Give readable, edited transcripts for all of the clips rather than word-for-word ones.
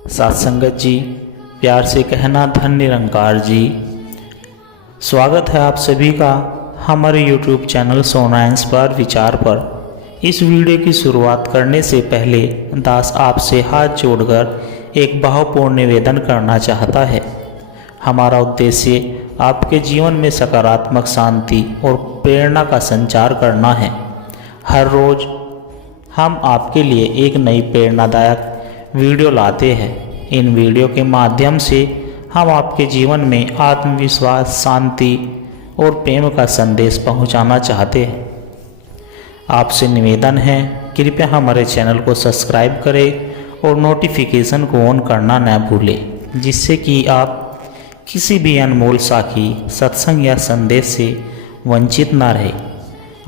साथ संगत जी, प्यार से कहना धन निरंकार जी। स्वागत है आप सभी का हमारे YouTube चैनल सोना इंस्पायर विचार पर। इस वीडियो की शुरुआत करने से पहले दास आपसे हाथ जोड़कर एक भावपूर्ण निवेदन करना चाहता है। हमारा उद्देश्य आपके जीवन में सकारात्मक शांति और प्रेरणा का संचार करना है। हर रोज़ हम आपके लिए एक नई प्रेरणादायक वीडियो लाते हैं। इन वीडियो के माध्यम से हम आपके जीवन में आत्मविश्वास, शांति और प्रेम का संदेश पहुंचाना चाहते हैं। आपसे निवेदन है, कृपया हमारे चैनल को सब्सक्राइब करें और नोटिफिकेशन को ऑन करना न भूलें, जिससे कि आप किसी भी अनमोल साखी, सत्संग या संदेश से वंचित न रहे।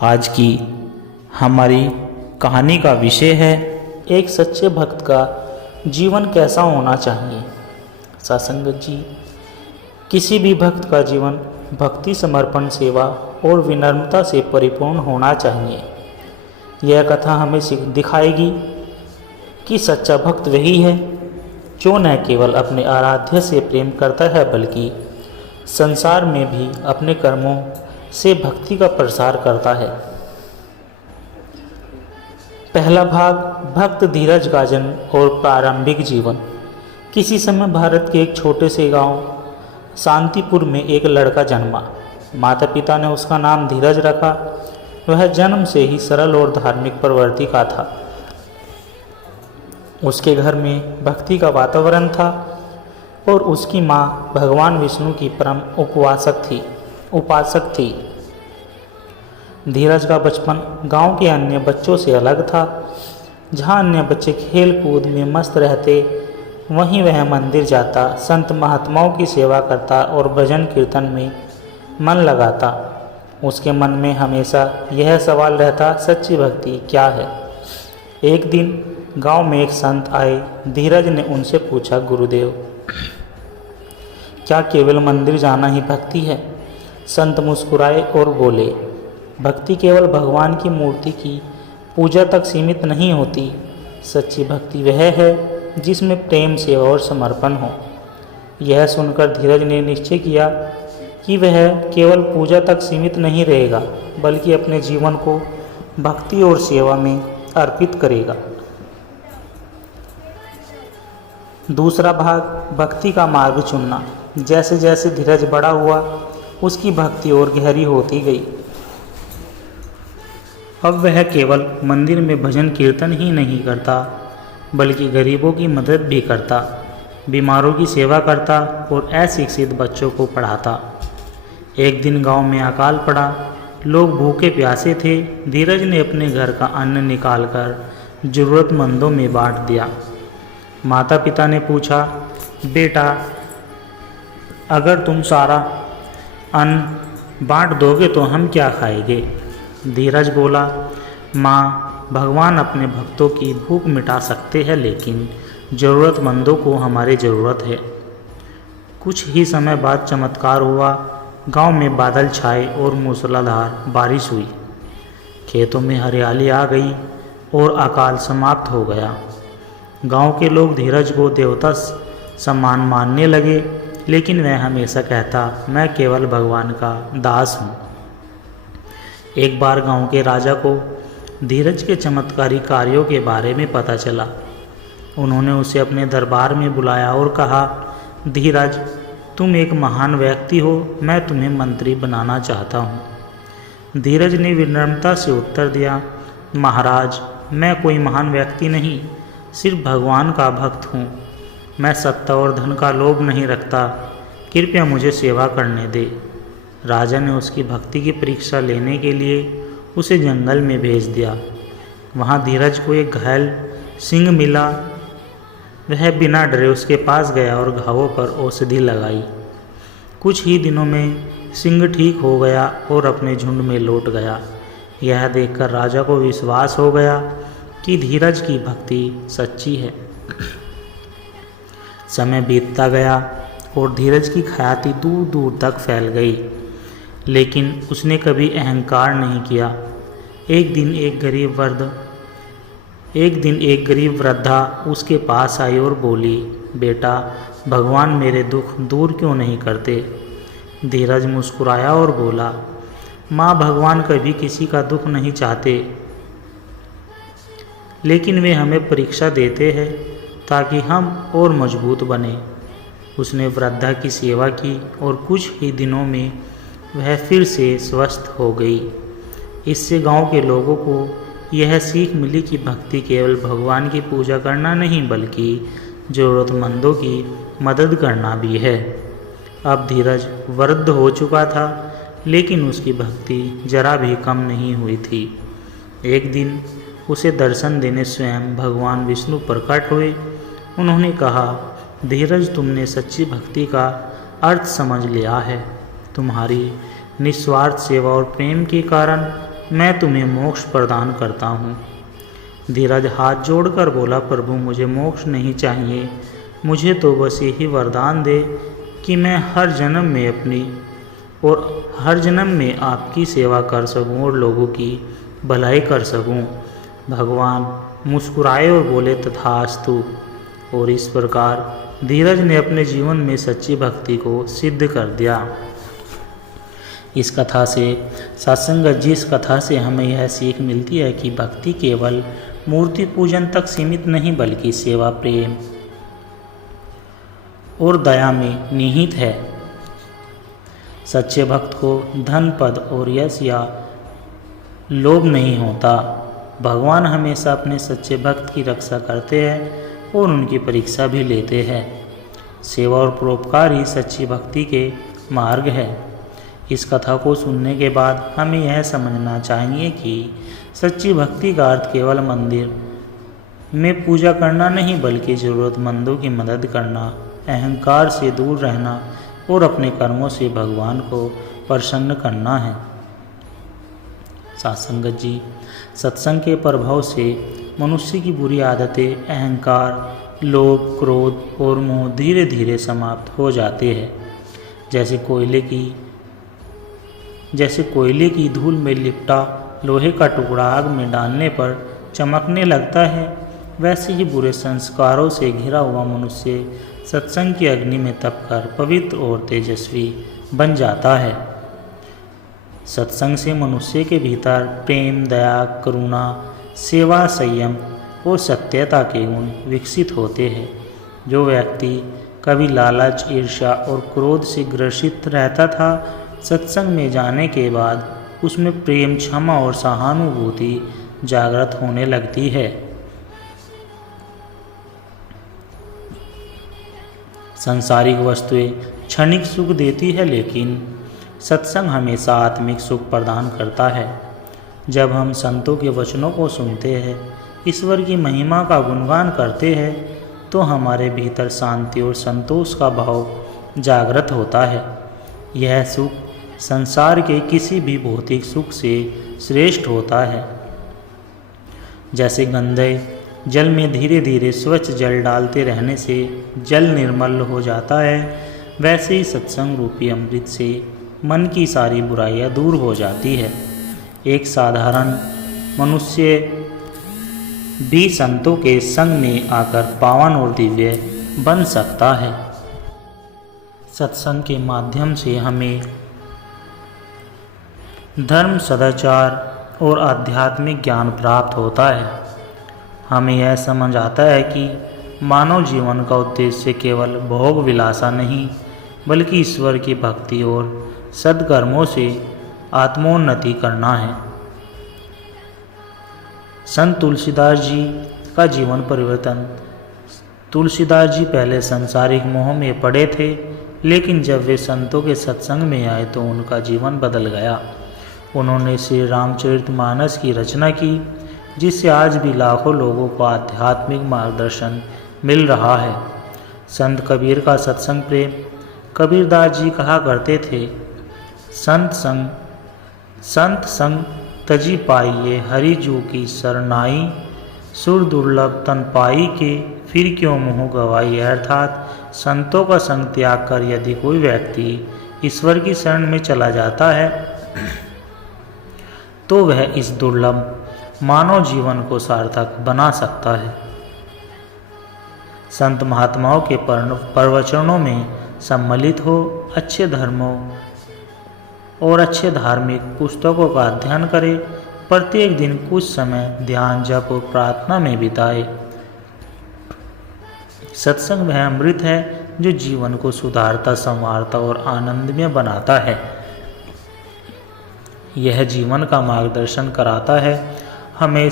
आज की हमारी कहानी का विषय है, एक सच्चे भक्त का जीवन कैसा होना चाहिए। सत्संगत जी, किसी भी भक्त का जीवन भक्ति, समर्पण, सेवा और विनम्रता से परिपूर्ण होना चाहिए। यह कथा हमें दिखाएगी कि सच्चा भक्त वही है जो न केवल अपने आराध्य से प्रेम करता है, बल्कि संसार में भी अपने कर्मों से भक्ति का प्रसार करता है। पहला भाग, भक्त धीरज का जन्म और प्रारंभिक जीवन। किसी समय भारत के एक छोटे से गांव शांतिपुर में एक लड़का जन्मा। माता पिता ने उसका नाम धीरज रखा। वह जन्म से ही सरल और धार्मिक प्रवृत्ति का था। उसके घर में भक्ति का वातावरण था और उसकी माँ भगवान विष्णु की परम उपासक थी। धीरज का बचपन गांव के अन्य बच्चों से अलग था। जहां अन्य बच्चे खेल कूद में मस्त रहते, वहीं वह मंदिर जाता, संत महात्माओं की सेवा करता और भजन कीर्तन में मन लगाता। उसके मन में हमेशा यह सवाल रहता, सच्ची भक्ति क्या है। एक दिन गांव में एक संत आए। धीरज ने उनसे पूछा, गुरुदेव, क्या केवल मंदिर जाना ही भक्ति है? संत मुस्कुराए और बोले, भक्ति केवल भगवान की मूर्ति की पूजा तक सीमित नहीं होती। सच्ची भक्ति वह है जिसमें प्रेम, सेवा और समर्पण हो। यह सुनकर धीरज ने निश्चय किया कि वह केवल पूजा तक सीमित नहीं रहेगा, बल्कि अपने जीवन को भक्ति और सेवा में अर्पित करेगा। दूसरा भाग, भक्ति का मार्ग चुनना। जैसे जैसे धीरज बड़ा हुआ, उसकी भक्ति और गहरी होती गई। अब वह केवल मंदिर में भजन कीर्तन ही नहीं करता, बल्कि गरीबों की मदद भी करता, बीमारों की सेवा करता और अशिक्षित बच्चों को पढ़ाता। एक दिन गांव में अकाल पड़ा। लोग भूखे प्यासे थे। धीरज ने अपने घर का अन्न निकालकर ज़रूरतमंदों में बांट दिया। माता पिता ने पूछा, बेटा, अगर तुम सारा अन्न बांट दोगे तो हम क्या खाएंगे? धीरज बोला, माँ, भगवान अपने भक्तों की भूख मिटा सकते हैं, लेकिन ज़रूरतमंदों को हमारी ज़रूरत है। कुछ ही समय बाद चमत्कार हुआ। गांव में बादल छाए और मूसलाधार बारिश हुई। खेतों में हरियाली आ गई और अकाल समाप्त हो गया। गांव के लोग धीरज को देवता समान मानने लगे, लेकिन वह हमेशा कहता, मैं केवल भगवान का दास हूँ। एक बार गांव के राजा को धीरज के चमत्कारी कार्यों के बारे में पता चला। उन्होंने उसे अपने दरबार में बुलाया और कहा, धीरज, तुम एक महान व्यक्ति हो, मैं तुम्हें मंत्री बनाना चाहता हूँ। धीरज ने विनम्रता से उत्तर दिया, महाराज, मैं कोई महान व्यक्ति नहीं, सिर्फ भगवान का भक्त हूँ। मैं सत्ता और धन का लोभ नहीं रखता, कृपया मुझे सेवा करने दे। राजा ने उसकी भक्ति की परीक्षा लेने के लिए उसे जंगल में भेज दिया। वहाँ धीरज को एक घायल सिंह मिला। वह बिना डरे उसके पास गया और घावों पर औषधि लगाई। कुछ ही दिनों में सिंह ठीक हो गया और अपने झुंड में लौट गया। यह देखकर राजा को विश्वास हो गया कि धीरज की भक्ति सच्ची है। समय बीतता गया और धीरज की ख्याति दूर दूर तक फैल गई, लेकिन उसने कभी अहंकार नहीं किया। एक दिन एक गरीब वृद्धा उसके पास आई और बोली, बेटा, भगवान मेरे दुख दूर क्यों नहीं करते? धीरज मुस्कुराया और बोला, माँ, भगवान कभी किसी का दुख नहीं चाहते, लेकिन वे हमें परीक्षा देते हैं ताकि हम और मजबूत बने। उसने वृद्धा की सेवा की और कुछ ही दिनों में वह फिर से स्वस्थ हो गई। इससे गांव के लोगों को यह सीख मिली कि भक्ति केवल भगवान की पूजा करना नहीं बल्कि ज़रूरतमंदों की मदद करना भी है। अब धीरज वृद्ध हो चुका था, लेकिन उसकी भक्ति जरा भी कम नहीं हुई थी। एक दिन उसे दर्शन देने स्वयं भगवान विष्णु प्रकट हुए। उन्होंने कहा, धीरज, तुमने सच्ची भक्ति का अर्थ समझ लिया है। तुम्हारी निस्वार्थ सेवा और प्रेम के कारण मैं तुम्हें मोक्ष प्रदान करता हूँ। धीरज हाथ जोड़कर बोला, प्रभु, मुझे मोक्ष नहीं चाहिए, मुझे तो बस यही वरदान दे कि मैं हर जन्म में आपकी सेवा कर सकूं और लोगों की भलाई कर सकूं। भगवान मुस्कुराए और बोले, तथास्तु। और इस प्रकार धीरज ने अपने जीवन में सच्ची भक्ति को सिद्ध कर दिया। इस कथा से सत्संगत जी, इस कथा से हमें यह सीख मिलती है कि भक्ति केवल मूर्ति पूजन तक सीमित नहीं बल्कि सेवा, प्रेम और दया में निहित है। सच्चे भक्त को धन, पद और यश या लोभ नहीं होता। भगवान हमेशा अपने सच्चे भक्त की रक्षा करते हैं और उनकी परीक्षा भी लेते हैं। सेवा और परोपकार ही सच्ची भक्ति के मार्ग है। इस कथा को सुनने के बाद हमें यह समझना चाहिए कि सच्ची भक्ति का अर्थ केवल मंदिर में पूजा करना नहीं बल्कि ज़रूरतमंदों की मदद करना, अहंकार से दूर रहना और अपने कर्मों से भगवान को प्रसन्न करना है। सत्संगत जी, सत्संग के प्रभाव से मनुष्य की बुरी आदतें, अहंकार, लोभ, क्रोध और मोह धीरे धीरे समाप्त हो जाते हैं। जैसे कोयले की धूल में लिपटा लोहे का टुकड़ा आग में डालने पर चमकने लगता है, वैसे ही बुरे संस्कारों से घिरा हुआ मनुष्य सत्संग की अग्नि में तपकर पवित्र और तेजस्वी बन जाता है। सत्संग से मनुष्य के भीतर प्रेम, दया, करुणा, सेवा, संयम और सत्यता के गुण विकसित होते हैं। जो व्यक्ति कभी लालच, ईर्ष्या और क्रोध से ग्रसित रहता था, सत्संग में जाने के बाद उसमें प्रेम, क्षमा और सहानुभूति जागृत होने लगती है। सांसारिक वस्तुएं क्षणिक सुख देती है, लेकिन सत्संग हमेशा आत्मिक सुख प्रदान करता है। जब हम संतों के वचनों को सुनते हैं, ईश्वर की महिमा का गुणगान करते हैं, तो हमारे भीतर शांति और संतोष का भाव जागृत होता है। यह सुख संसार के किसी भी भौतिक सुख से श्रेष्ठ होता है। जैसे गंदे जल में धीरे धीरे स्वच्छ जल डालते रहने से जल निर्मल हो जाता है, वैसे ही सत्संग रूपी अमृत से मन की सारी बुराइयां दूर हो जाती है। एक साधारण मनुष्य भी संतों के संग में आकर पावन और दिव्य बन सकता है। सत्संग के माध्यम से हमें धर्म, सदाचार और आध्यात्मिक ज्ञान प्राप्त होता है। हमें यह समझ आता है कि मानव जीवन का उद्देश्य केवल भोग विलासा नहीं बल्कि ईश्वर की भक्ति और सद्कर्मों से आत्मोन्नति करना है। संत तुलसीदास जी का जीवन परिवर्तन। तुलसीदास जी पहले सांसारिक मोह में पड़े थे, लेकिन जब वे संतों के सत्संग में आए तो उनका जीवन बदल गया। उन्होंने श्री रामचरितमानस की रचना की, जिससे आज भी लाखों लोगों को आध्यात्मिक मार्गदर्शन मिल रहा है। संत कबीर का सत्संग प्रेम। कबीरदास जी कहा करते थे, संत संग तजी पाइये, हरि जू की सरनाई, सुर दुर्लभ तन पाई के, फिर क्यों मोह गवाई। अर्थात संतों का संग त्याग कर यदि कोई व्यक्ति ईश्वर की शरण में चला जाता है तो वह इस दुर्लभ मानव जीवन को सार्थक बना सकता है। संत महात्माओं के प्रवचनों में सम्मिलित हो, अच्छे धर्मों और अच्छे धार्मिक पुस्तकों का अध्ययन करें। प्रत्येक दिन कुछ समय ध्यान, जप और प्रार्थना में बिताए। सत्संग वह अमृत है जो जीवन को सुधारता, संवारता और आनंदमय बनाता है। यह जीवन का मार्गदर्शन कराता है, हमें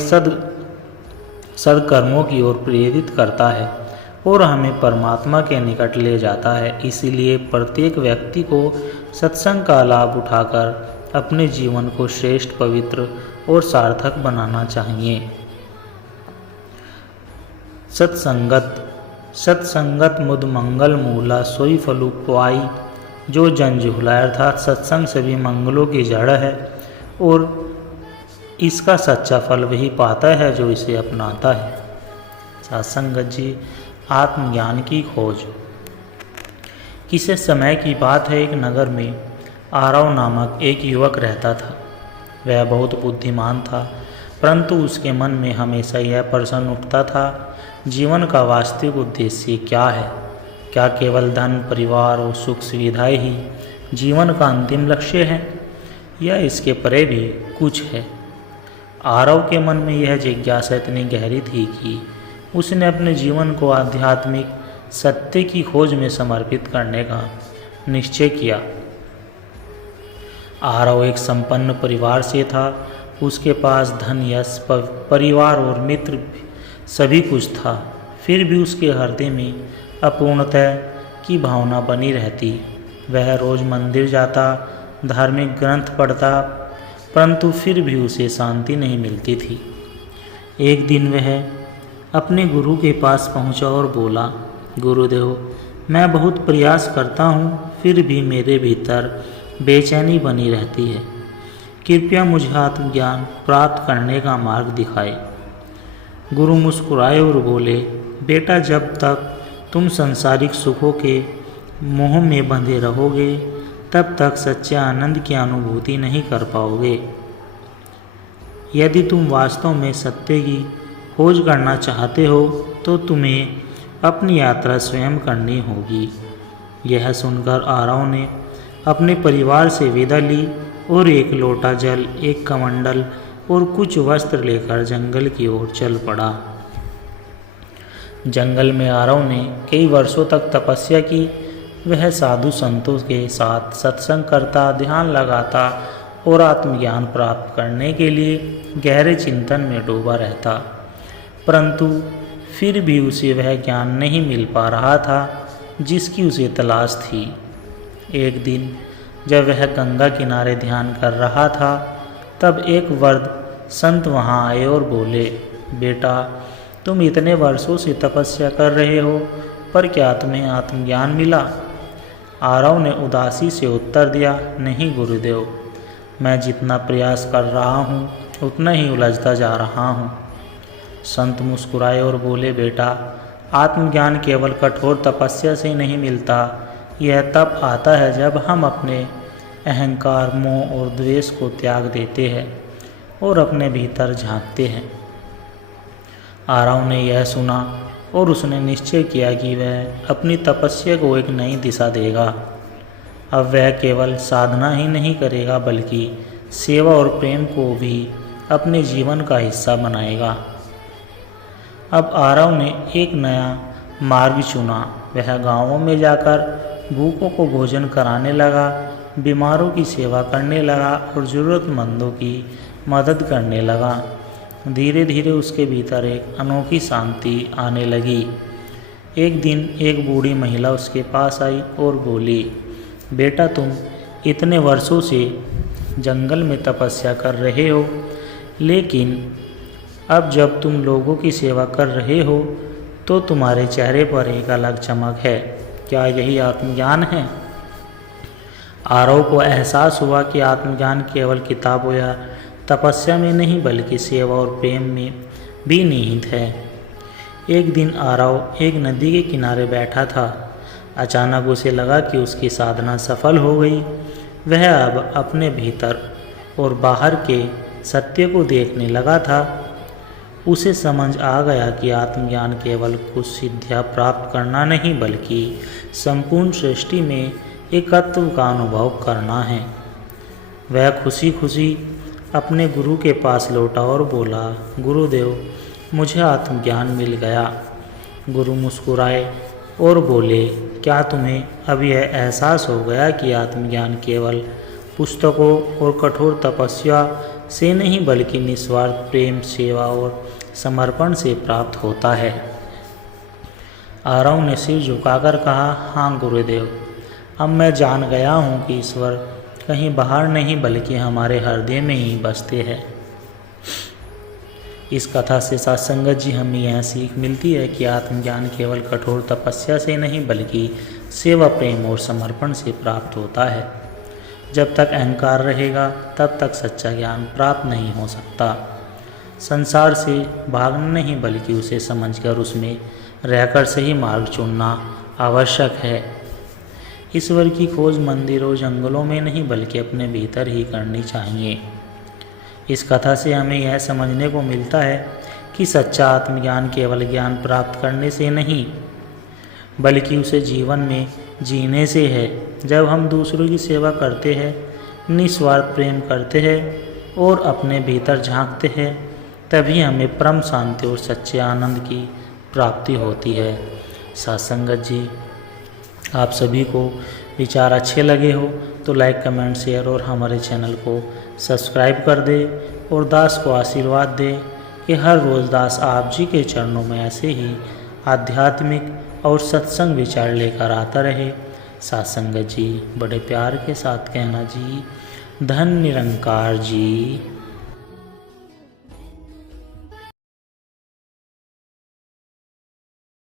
सद्कर्मों की ओर प्रेरित करता है और हमें परमात्मा के निकट ले जाता है। इसीलिए प्रत्येक व्यक्ति को सत्संग का लाभ उठाकर अपने जीवन को श्रेष्ठ, पवित्र और सार्थक बनाना चाहिए। सत्संगत मुद मंगल मूला, सोई फलु पाई जो जन झुलाए। अर्थात सत्संग सभी मंगलों की जड़ है और इसका सच्चा फल वही पाता है जो इसे अपनाता है। सत्संगत जी, आत्मज्ञान की खोज। किसी समय की बात है, एक नगर में आरव नामक एक युवक रहता था। वह बहुत बुद्धिमान था, परंतु उसके मन में हमेशा यह प्रश्न उठता था, जीवन का वास्तविक उद्देश्य क्या है? क्या केवल धन, परिवार और सुख सुविधाएं ही जीवन का अंतिम लक्ष्य है या इसके परे भी कुछ है? आरव के मन में यह जिज्ञासा इतनी गहरी थी कि उसने अपने जीवन को आध्यात्मिक सत्य की खोज में समर्पित करने का निश्चय किया। आरव एक संपन्न परिवार से था। उसके पास धन, यश, परिवार और मित्र सभी कुछ था। फिर भी उसके हृदय में अपूर्णता की भावना बनी रहती। वह रोज मंदिर जाता, धार्मिक ग्रंथ पढ़ता, परंतु फिर भी उसे शांति नहीं मिलती थी। एक दिन वह अपने गुरु के पास पहुंचा और बोला, गुरुदेव, मैं बहुत प्रयास करता हूँ, फिर भी मेरे भीतर बेचैनी बनी रहती है। कृपया मुझे आत्मज्ञान प्राप्त करने का मार्ग दिखाए। गुरु मुस्कुराए और बोले, बेटा, जब तक तुम सांसारिक सुखों के मोह में बंधे रहोगे तब तक सच्चे आनंद की अनुभूति नहीं कर पाओगे। यदि तुम वास्तव में सत्य की खोज करना चाहते हो तो तुम्हें अपनी यात्रा स्वयं करनी होगी। यह सुनकर आरव ने अपने परिवार से विदा ली और एक लोटा जल, एक कमंडल और कुछ वस्त्र लेकर जंगल की ओर चल पड़ा। जंगल में आरव ने कई वर्षों तक तपस्या की। वह साधु संतों के साथ सत्संग करता, ध्यान लगाता और आत्मज्ञान प्राप्त करने के लिए गहरे चिंतन में डूबा रहता, परंतु फिर भी उसे वह ज्ञान नहीं मिल पा रहा था जिसकी उसे तलाश थी। एक दिन जब वह गंगा किनारे ध्यान कर रहा था, तब एक वृद्ध संत वहां आए और बोले, बेटा, तुम इतने वर्षों से तपस्या कर रहे हो, पर क्या तुम्हें आत्मज्ञान मिला? आरव ने उदासी से उत्तर दिया, नहीं गुरुदेव, मैं जितना प्रयास कर रहा हूँ उतना ही उलझता जा रहा हूँ। संत मुस्कुराए और बोले, बेटा, आत्मज्ञान केवल कठोर तपस्या से नहीं मिलता। यह तब आता है जब हम अपने अहंकार, मोह और द्वेष को त्याग देते हैं और अपने भीतर झांकते हैं। आरव ने यह सुना और उसने निश्चय किया कि वह अपनी तपस्या को एक नई दिशा देगा। अब वह केवल साधना ही नहीं करेगा बल्कि सेवा और प्रेम को भी अपने जीवन का हिस्सा बनाएगा। अब आरव ने एक नया मार्ग चुना। वह गांवों में जाकर भूखों को भोजन कराने लगा, बीमारों की सेवा करने लगा और ज़रूरतमंदों की मदद करने लगा। धीरे धीरे उसके भीतर एक अनोखी शांति आने लगी। एक दिन एक बूढ़ी महिला उसके पास आई और बोली, बेटा, तुम इतने वर्षों से जंगल में तपस्या कर रहे हो, लेकिन अब जब तुम लोगों की सेवा कर रहे हो तो तुम्हारे चेहरे पर एक अलग चमक है। क्या यही आत्मज्ञान है? आरव को एहसास हुआ कि आत्मज्ञान केवल किताबों या तपस्या में नहीं बल्कि सेवा और प्रेम में भी निहित है। एक दिन आरव एक नदी के किनारे बैठा था। अचानक उसे लगा कि उसकी साधना सफल हो गई। वह अब अपने भीतर और बाहर के सत्य को देखने लगा था। उसे समझ आ गया कि आत्मज्ञान केवल कुछ सिद्धियाँ प्राप्त करना नहीं बल्कि संपूर्ण सृष्टि में एकत्व का अनुभव करना है। वह खुशी खुशी अपने गुरु के पास लौटा और बोला, गुरुदेव, मुझे आत्मज्ञान मिल गया। गुरु मुस्कुराए और बोले, क्या तुम्हें अब यह एहसास हो गया कि आत्मज्ञान केवल पुस्तकों और कठोर तपस्या से नहीं बल्कि निस्वार्थ प्रेम, सेवा और समर्पण से प्राप्त होता है? आरव ने सिर झुकाकर कहा, हाँ गुरुदेव, अब मैं जान गया हूँ कि ईश्वर कहीं बाहर नहीं बल्कि हमारे हृदय में ही बसते हैं। इस कथा से सत्संगत जी हमें यह सीख मिलती है कि आत्मज्ञान केवल कठोर तपस्या से नहीं बल्कि सेवा, प्रेम और समर्पण से प्राप्त होता है। जब तक अहंकार रहेगा तब तक सच्चा ज्ञान प्राप्त नहीं हो सकता। संसार से भागना नहीं बल्कि उसे समझकर उसमें रहकर सही मार्ग चुनना आवश्यक है। ईश्वर की खोज मंदिरों, जंगलों में नहीं बल्कि अपने भीतर ही करनी चाहिए। इस कथा से हमें यह समझने को मिलता है कि सच्चा आत्मज्ञान केवल ज्ञान प्राप्त करने से नहीं बल्कि उसे जीवन में जीने से है। जब हम दूसरों की सेवा करते हैं, निस्वार्थ प्रेम करते हैं और अपने भीतर झांकते हैं, तभी हमें परम शांति और सच्चे आनंद की प्राप्ति होती है। सत्संगत जी, आप सभी को विचार अच्छे लगे हो तो लाइक, कमेंट, शेयर और हमारे चैनल को सब्सक्राइब कर दे और दास को आशीर्वाद दे कि हर रोज़ दास आप जी के चरणों में ऐसे ही आध्यात्मिक और सत्संग विचार लेकर आता रहे। सत्संगत जी बड़े प्यार के साथ कहना जी, धन निरंकार जी।